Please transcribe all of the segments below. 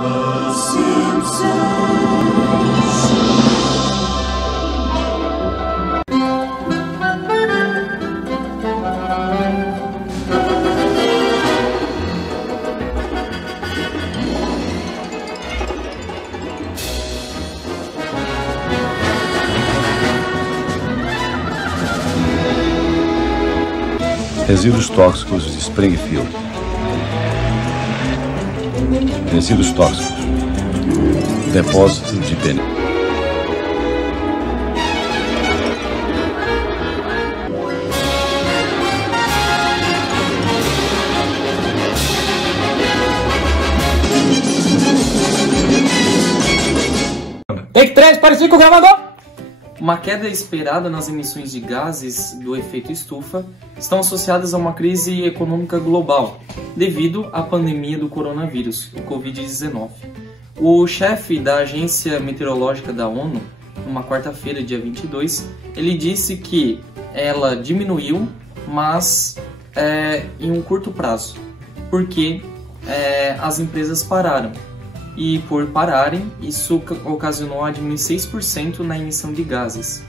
The Simpsons. Resíduos tóxicos de Springfield. Resíduos tóxicos. Depósito de pneu. Take 3 para 5 gravador! Uma queda esperada nas emissões de gases do efeito estufa estão associadas a uma crise econômica global, devido à pandemia do coronavírus, o Covid-19. O chefe da Agência Meteorológica da ONU, numa quarta-feira, dia 22, ele disse que ela diminuiu, mas em um curto prazo, porque as empresas pararam. E por pararem, isso ocasionou a diminuir 6% na emissão de gases.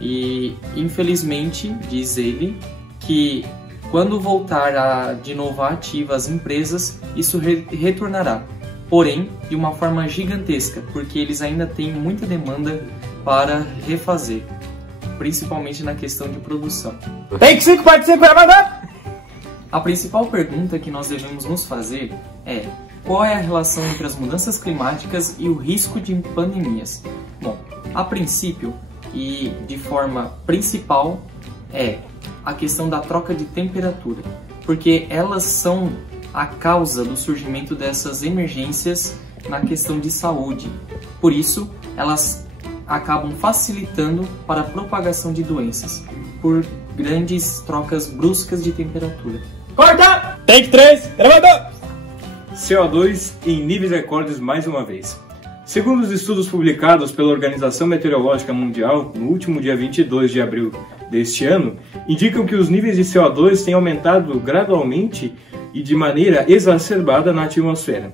E infelizmente, diz ele, que quando voltar de novo a ativa as empresas, isso retornará. Porém, de uma forma gigantesca, porque eles ainda têm muita demanda para refazer, principalmente na questão de produção. Take 5 para 5 gravador! A principal pergunta que nós devemos nos fazer é: qual é a relação entre as mudanças climáticas e o risco de pandemias? Bom, a princípio e de forma principal é a questão da troca de temperatura, porque elas são a causa do surgimento dessas emergências na questão de saúde. Por isso, elas acabam facilitando para a propagação de doenças, por grandes trocas bruscas de temperatura. Corta! Take 3 gravador! CO2 em níveis recordes mais uma vez. Segundo os estudos publicados pela Organização Meteorológica Mundial, no último dia 22 de abril deste ano, indicam que os níveis de CO2 têm aumentado gradualmente e de maneira exacerbada na atmosfera.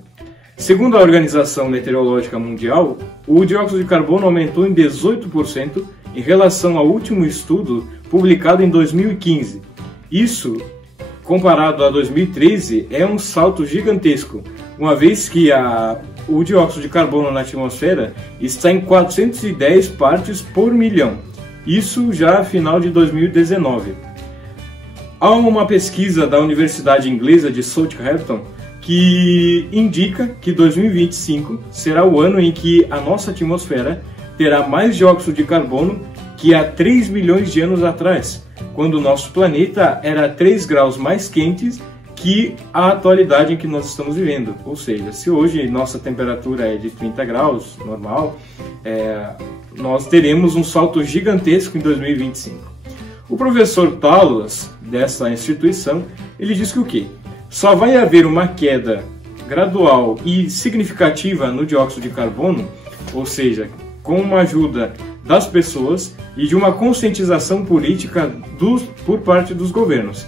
Segundo a Organização Meteorológica Mundial, o dióxido de carbono aumentou em 18% em relação ao último estudo publicado em 2015. Isso, comparado a 2013, é um salto gigantesco, uma vez que o dióxido de carbono na atmosfera está em 410 partes por milhão, isso já a final de 2019. Há uma pesquisa da Universidade Inglesa de Southampton que indica que 2025 será o ano em que a nossa atmosfera terá mais dióxido de carbono que há 3 milhões de anos atrás, quando o nosso planeta era 3 graus mais quente que a atualidade em que nós estamos vivendo. Ou seja, se hoje nossa temperatura é de 30 graus, normal, nós teremos um salto gigantesco em 2025. O professor Talas, dessa instituição, ele diz que o quê? Só vai haver uma queda gradual e significativa no dióxido de carbono, ou seja, com uma ajuda das pessoas e de uma conscientização política por parte dos governos.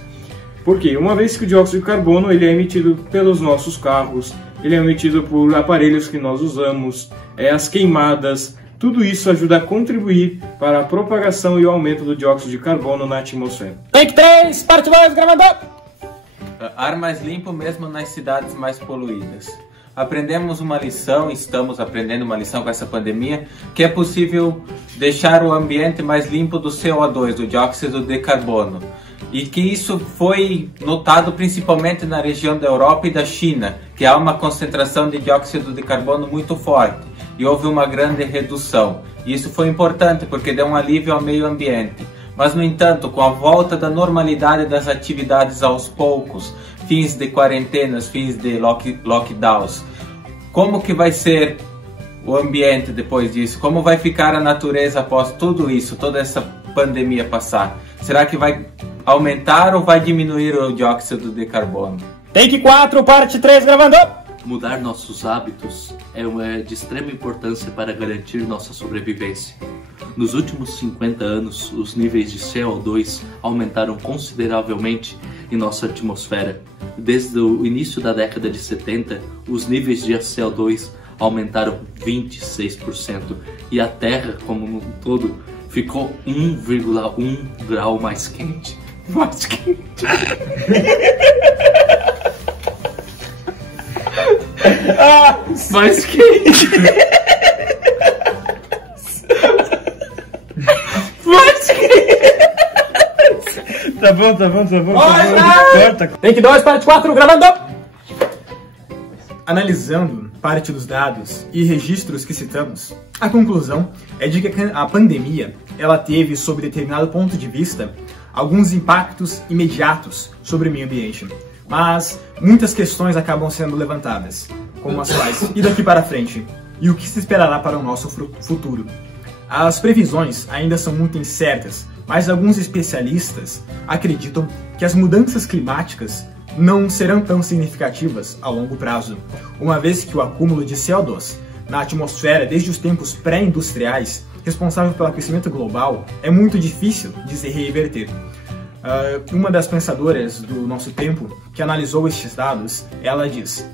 Porque uma vez que o dióxido de carbono ele é emitido pelos nossos carros, ele é emitido por aparelhos que nós usamos, as queimadas, tudo isso ajuda a contribuir para a propagação e o aumento do dióxido de carbono na atmosfera. Take 3, parte 2, gravador! Ar mais limpo mesmo nas cidades mais poluídas. Aprendemos uma lição, estamos aprendendo uma lição com essa pandemia, que é possível deixar o ambiente mais limpo do CO2, do dióxido de carbono. E que isso foi notado principalmente na região da Europa e da China, que há uma concentração de dióxido de carbono muito forte e houve uma grande redução. E isso foi importante porque deu um alívio ao meio ambiente. Mas, no entanto, com a volta da normalidade das atividades aos poucos, fins de quarentenas, fins de lockdowns, como que vai ser o ambiente depois disso? Como vai ficar a natureza após tudo isso, toda essa pandemia passar? Será que vai aumentar ou vai diminuir o dióxido de carbono? Take 4, parte 3, gravando! Mudar nossos hábitos é de extrema importância para garantir nossa sobrevivência. Nos últimos 50 anos, os níveis de CO2 aumentaram consideravelmente em nossa atmosfera. Desde o início da década de 70, os níveis de CO2 aumentaram 26% e a Terra, como um todo, ficou 1,1 grau mais quente. Mais quente. Mais quente. Mais quente. Tá bom. Corta. Take 2, parte 4, gravando! Analisando parte dos dados e registros que citamos, a conclusão é de que a pandemia ela teve, sob determinado ponto de vista, alguns impactos imediatos sobre o meio ambiente, mas muitas questões acabam sendo levantadas, como as quais, e daqui para frente, e o que se esperará para o nosso futuro. As previsões ainda são muito incertas, mas alguns especialistas acreditam que as mudanças climáticas não serão tão significativas a longo prazo, uma vez que o acúmulo de CO2 na atmosfera desde os tempos pré-industriais, responsável pelo aquecimento global, é muito difícil de se reverter. Uma das pensadoras do nosso tempo que analisou estes dados, ela diz,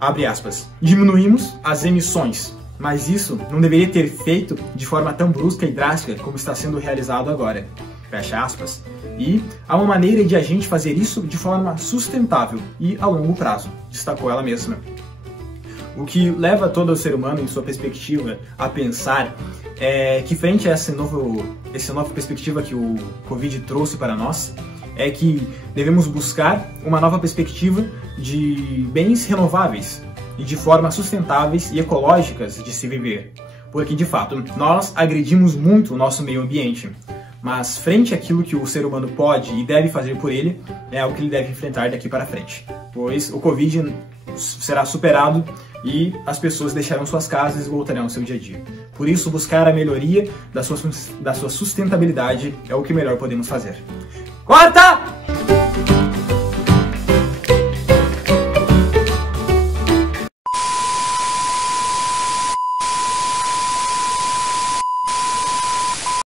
abre aspas, diminuímos as emissões, mas isso não deveria ter feito de forma tão brusca e drástica como está sendo realizado agora. Fecha aspas. E há uma maneira de a gente fazer isso de forma sustentável e a longo prazo, destacou ela mesma. O que leva todo o ser humano, em sua perspectiva, a pensar é que, frente a essa nova perspectiva que o Covid trouxe para nós, é que devemos buscar uma nova perspectiva de bens renováveis e de formas sustentáveis e ecológicas de se viver. Porque, de fato, nós agredimos muito o nosso meio ambiente, mas frente àquilo que o ser humano pode e deve fazer por ele, é o que ele deve enfrentar daqui para frente. Pois o Covid será superado e as pessoas deixarão suas casas e voltarão ao seu dia a dia. Por isso, buscar a melhoria da sua sustentabilidade é o que melhor podemos fazer. Corta!